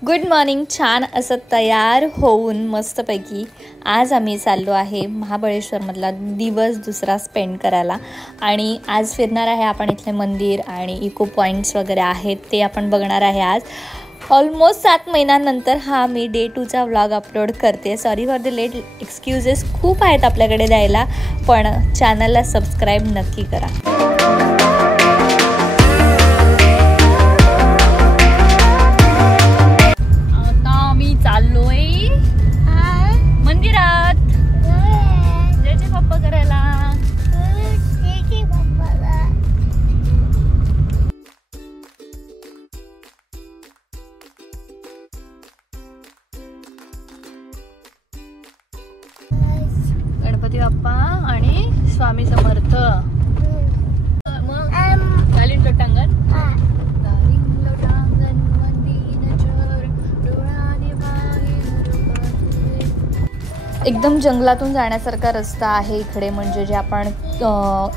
Good morning. छान असं तयार होऊन मस्तपैकी आज आम्ही चाललो आहे महाबळेश्वरमधला दिवस दुसरा स्पेंड करायला. आणि आज फिरणार आहे आपण. इथले मंदिर आणि इको पॉईंट्स वगैरे आहेत ते आपण बघणार आहे आज. ऑलमोस्ट 7 महिन्यानंतर हा मी डे 2चा व्लॉग अपलोड करते. Sorry for the late. Excuses खूप आहेत आपल्याकडे द्यायला, पण चॅनलला सबस्क्राईब नक्की करा. चाललोय मंदिरात जयचे पप्पा करायला. गणपती बाप्पा आणि स्वामी समर्थ. मग घालीन लोटांगण. एकदम जंगलातून जाण्यासारखा रस्ता आहे इकडे, म्हणजे जे आपण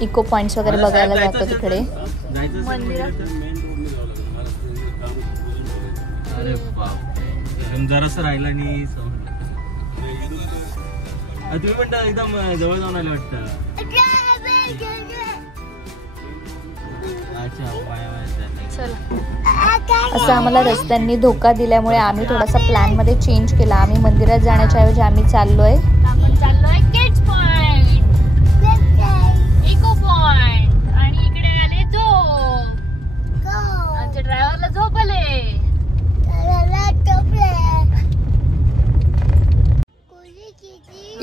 इको पॉइंट्स वगैरे बघायला जातो तिकडे. जरासं राहिला आणि तुम्ही म्हणता एकदम जवळ जाऊन आले वाटतं. असं आम्हाला रस्त्यांनी धोका दिल्यामुळे आम्ही थोडासा प्लॅन मध्ये चेंज केला. आम्ही मंदिरात जाण्याच्या ऐवजी आम्ही चाललोय किड्स पॉइंट, इको पॉइंट. आणि इकडे आले झोप. आमच्या ड्रायव्हरला झोपले.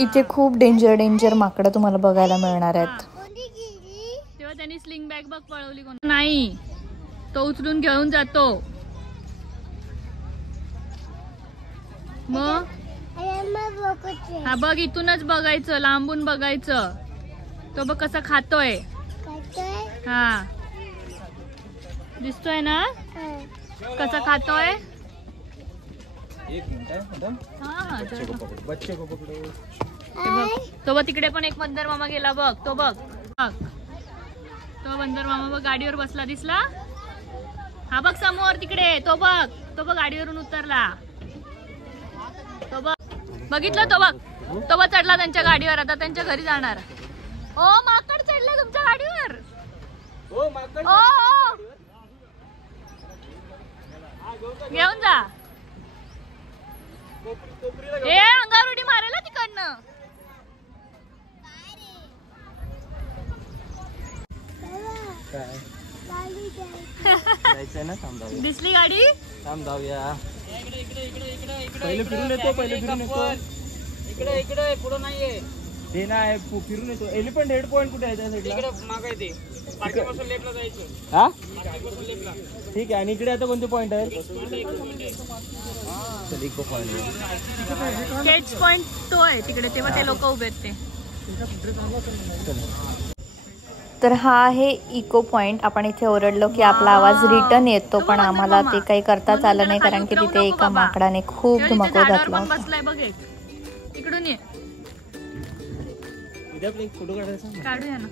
इथे खूप डेंजर माकडं तुम्हाला बघायला मिळणार आहेत. तेव्हा त्यांनी स्लिंग बॅग बघ पळवली कोण नाही, तो उचलून घेऊन जातो. मग हा बघ, इथूनच बघायचं, लांबून बघायचं. तो बघ कसा खातोय. हा दिसतोय ना कसा खातोय. तो बघ तिकडे पण एक बंदर मामा गेला बघ. तो बघ तो बंदर मामा बघ गाडीवर बसला दिसला. हा बघ समोर तिकडे. तो बघ गाडीवरून उतरला. तो बघ बघितलं. तो बघ चढला त्यांच्या गाडीवर. आता त्यांच्या घरी जाणार. ओ माकड चढला तुमच्या गाडीवर. ओ घेऊन जा. ए अंगावर उडी मारेल तिकडनं. दिसली गाडी. थांब जाऊया. पहिले फिरून येतो. इकडे पुढे नाहीये ते नाही. फिरून येतो. एलिफंट हेड पॉइंट कुठे आहे त्या साईडला? मागे आहे ते. पार्किंगपासून लेफ्टला जायचं. हा ठीक आहे. आणि इकडे आता कोणते पॉइंट आहे? इको पॉइंट, केज पॉइंट तो आहे तिकडे. तेव्हा ते लोक उभे आहेत ते. तर हा आहे इको पॉइंट. आपण इथे ओरडलो की आपला आवाज रिटर्न येतो, पण आम्हाला ते काही करताच आलं नाही, कारण की तिथे एका माकडाने खूप धुमाकूळ घातला. बसलाय बघ एक. इकडून ये. फोटो काढूया ना.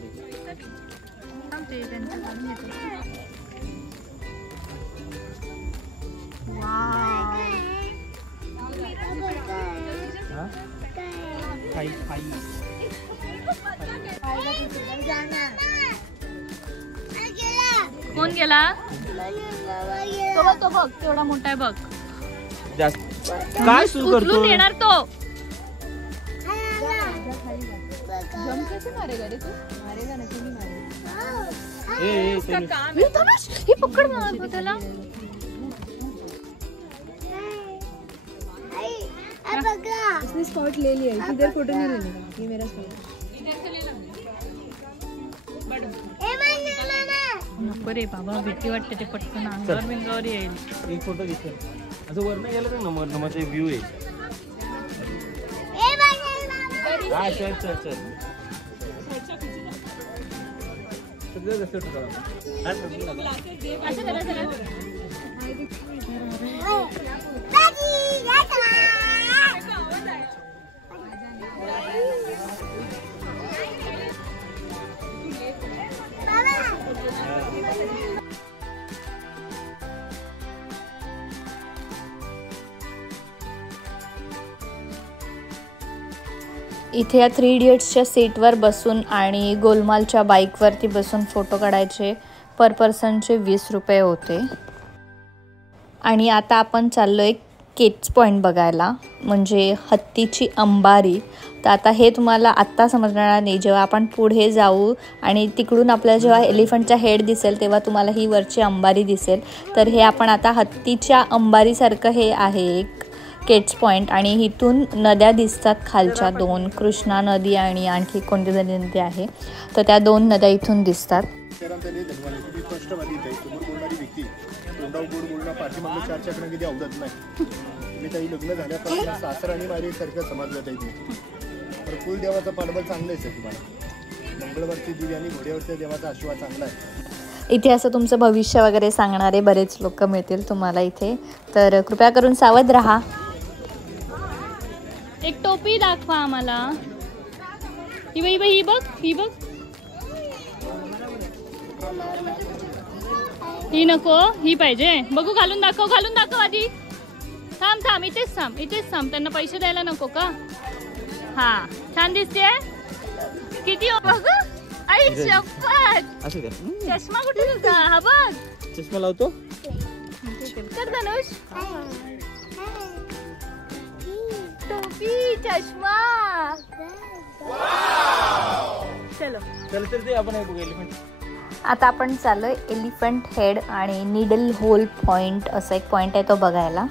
ते त्यांचं काढून येतो. कोण गेला? तो बघ तेवढा मोठा आहे बघ. काय सुरू करतो? येणार तो. पकड त्याला. इसने स्पॉट ले लिया. इधर फोटो नहीं लेने का. ये मेरा स्पॉट. नको रे बाबा, भीती वाटते. ते पटकन अंगावर बिंगावर येईल. एक फोटो घेतला. असं वर नाही गेलं तर नंबरचा व्ह्यू आहे. हा चल इथे या 3 इडियट्सच्या सीटवर बसून आणि गोलमालच्या बाईकवरती बसून फोटो काढायचे पर पर्सनचे 20 रुपये होते. आणि आता आपण चाललो आहे केट्स पॉईंट बघायला, म्हणजे हत्तीची अंबारी. तर आता हे तुम्हाला आत्ता समजणार नाही, जेव्हा आपण पुढे जाऊ आणि तिकडून आपल्याला जेव्हा एलिफंटचा हेड दिसेल तेव्हा तुम्हाला ही वरची अंबारी दिसेल. तर हे आपण आता हत्तीच्या अंबारीसारखं हे आहे एक केट्स पॉईंट. आणि इथून नद्या दिसतात खालच्या 2, कृष्णा नदी आणि आणखी कोणती तरी नदी आहे. तर त्या 2 नद्या इथून दिसतात. लग्न झाल्यापासून सासर आणि मारी सारखं समजलं पाहिजे. तर कुलदेवाचं पाठबळ चांगलं आहे तुम्हाला. मंगळवारची देवी आणि घोड्यावरच्या देवाचा आशीर्वाद चांगला आहे. इथे असं तुमचं भविष्य वगैरे सांगणारे बरेच लोक मिळतील तुम्हाला इथे. तर कृपया करून सावध राहा. एक टोपी दाखवा आम्हाला. ही बघ ही नको, ही पाहिजे. बघू, घालून दाखव आधी. थांब इथेच थांब. त्यांना पैसे द्यायला नको का? हा, छान दिसते. किती हो बघ. आई शपथ, चष्मा कुठे तुझा? हा बघ, चष्मा लावतो. कर धनुष. टोपी, चष्मा. चलो तर ते आपण एलिफंट. आता आपण चाललोय एलिफंट हेड आणि निडल होल पॉइंट असा एक पॉइंट आहे तो बघायला.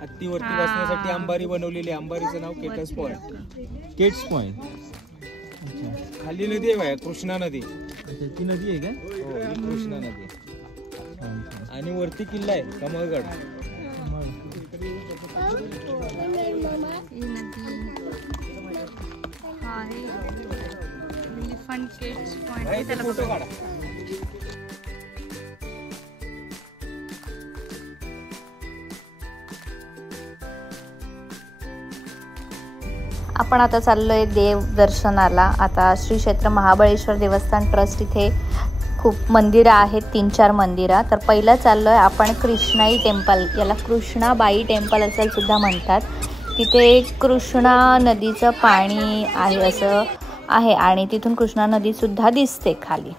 हत्तीवरती बसण्यासाठी अंबारी बनवलेली. अंबारीचं नाव केट्स पॉइंट. खाली नदी आहे कृष्णा नदी. ती नदी आहे का? हो, कृष्णा नदी. आणि वरती किल्ला आहे कमळगड. फोटो काढा. आपण आता चाललोय देव दर्शनाला. आता श्री क्षेत्र महाबळेश्वर देवस्थान ट्रस्ट इथे खूप मंदिरं आहेत, 3-4 मंदिरं. तर पहिलं चाललोय आपण कृष्णाई टेम्पल, याला कृष्णाबाई टेम्पल असं सुद्धा म्हणतात. तिथे कृष्णा नदीचं पाणी आहे असं आहे आणि तिथून कृष्णा नदी सुद्धा दिसते खाली.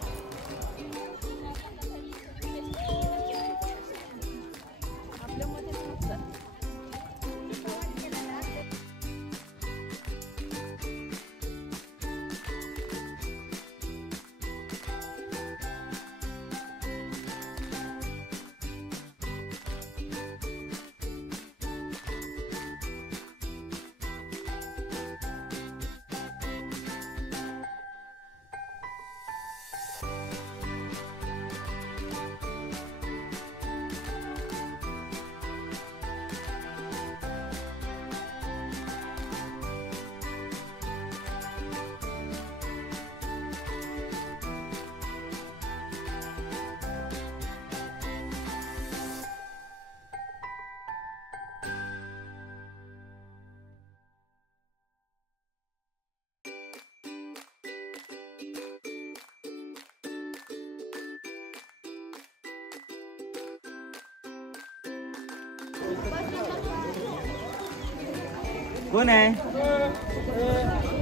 कोण आहे?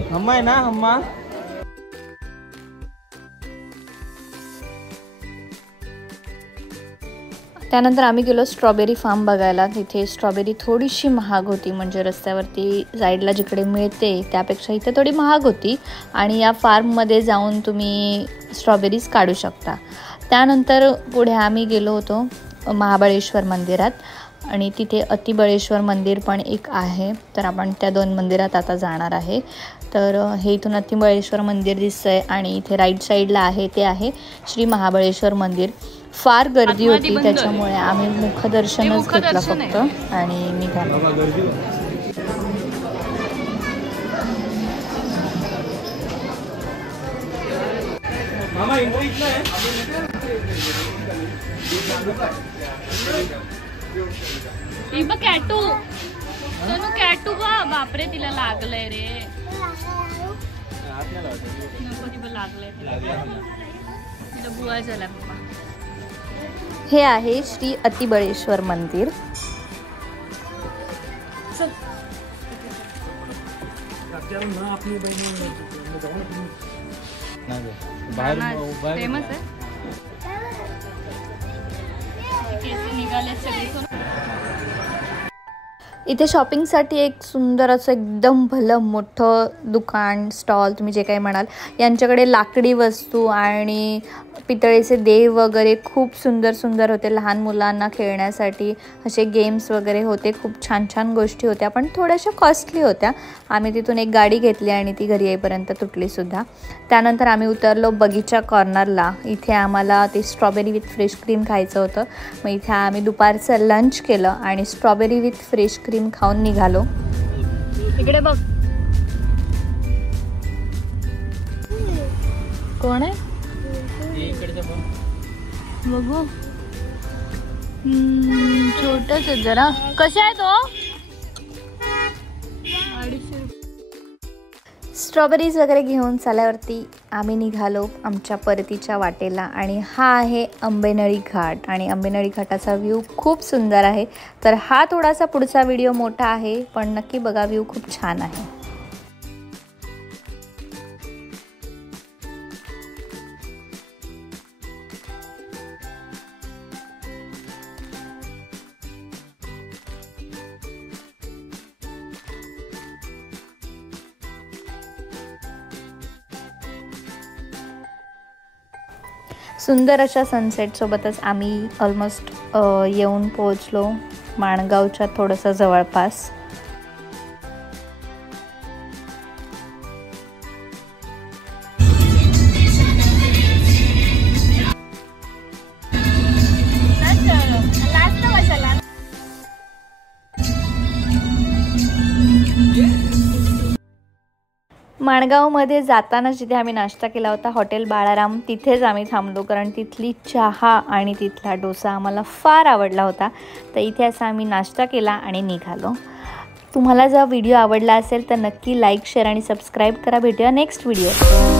हम्मा आहे ना? हम्मा. त्यानंतर आम्ही गेलो स्ट्रॉबेरी फार्म बघायला. तिथे स्ट्रॉबेरी थोडीशी महाग होती, म्हणजे रस्त्यावरती साईडला जिकडे मिळते त्यापेक्षा इथे थोडी महाग होती. आणि या फार्ममध्ये जाऊन तुम्ही स्ट्रॉबेरीज काढू शकता. त्यानंतर पुढे आम्ही गेलो होतो महाबळेश्वर मंदिरात आणि तिथे अतिबळेश्वर मंदिर पण एक आहे. तर आपण त्या 2 मंदिरात आता जाणार आहे. तर हे इथून अतिबळेश्वर मंदिर दिसतंय आणि इथे राईट साईडला आहे ते आहे श्री महाबळेश्वर मंदिर. फार गर्दी होती त्याच्यामुळे आम्ही मुखदर्शनच घेतलं फक्त आणि निघालो. कॅटू, सोनू कॅटू बा. बापरे, तिला लागलंय रे. नको ती पण लागलंय तिला बुवा झाला बाबा. हे आहे श्री अतिबळेश्वर मंदिर. फेमस आहे. केस निघाले सगळे. इथे शॉपिंगसाठी एक सुंदर असं एकदम भलं मोठं दुकान, स्टॉल, तुम्ही जे काही म्हणाल, यांच्याकडे लाकडी वस्तू आणि पितळेचे देव वगैरे खूप सुंदर सुंदर होते. लहान मुलांना खेळण्यासाठी असे गेम्स वगैरे होते. खूप छान छान गोष्टी होत्या, पण थोड्याशा कॉस्टली होत्या. आम्ही तिथून एक गाडी घेतली आणि ती घरी येईपर्यंत तुटलीसुद्धा. त्यानंतर आम्ही उतरलो बगीचा कॉर्नरला. इथे आम्हाला ते स्ट्रॉबेरी विथ फ्रेश क्रीम खायचं होतं. मग इथे आम्ही दुपारचं लंच केलं आणि स्ट्रॉबेरी विथ फ्रेश क्रीम खाऊन निघालो. इकडे बघ कोण आहे बघू. छोटच आहे जरा. कसा आहे तो? 250. स्ट्रॉबेरीज वगैरे घेऊन चाल्यावरती आम्ही निघालो आमच्या परतीच्या वाटेला. आणि हा आहे आंबेनळी घाट आणि आंबेनळी घाटाचा व्ह्यू खूप सुंदर आहे. तर हा थोडासा पुढचा व्हिडिओ मोठा आहे, पण नक्की बघा, व्ह्यू खूप छान आहे. सुंदर अशा सनसेटसोबतच आम्ही ऑलमोस्ट येऊन पोहोचलो माणगावच्या थोडंसं जवळपास. माणगावमध्ये जाताना जिथे आम्ही नाश्ता केला होता हॉटेल बाळाराम, तिथेच आम्ही थांबलो, कारण तिथली चहा आणि तिथला डोसा आम्हाला फार आवडला होता. तर इथे असा आम्ही नाश्ता केला आणि निघालो. तुम्हाला जर व्हिडिओ आवडला असेल तर नक्की लाईक, शेअर आणि सबस्क्राईब करा. भेटूया नेक्स्ट व्हिडिओ.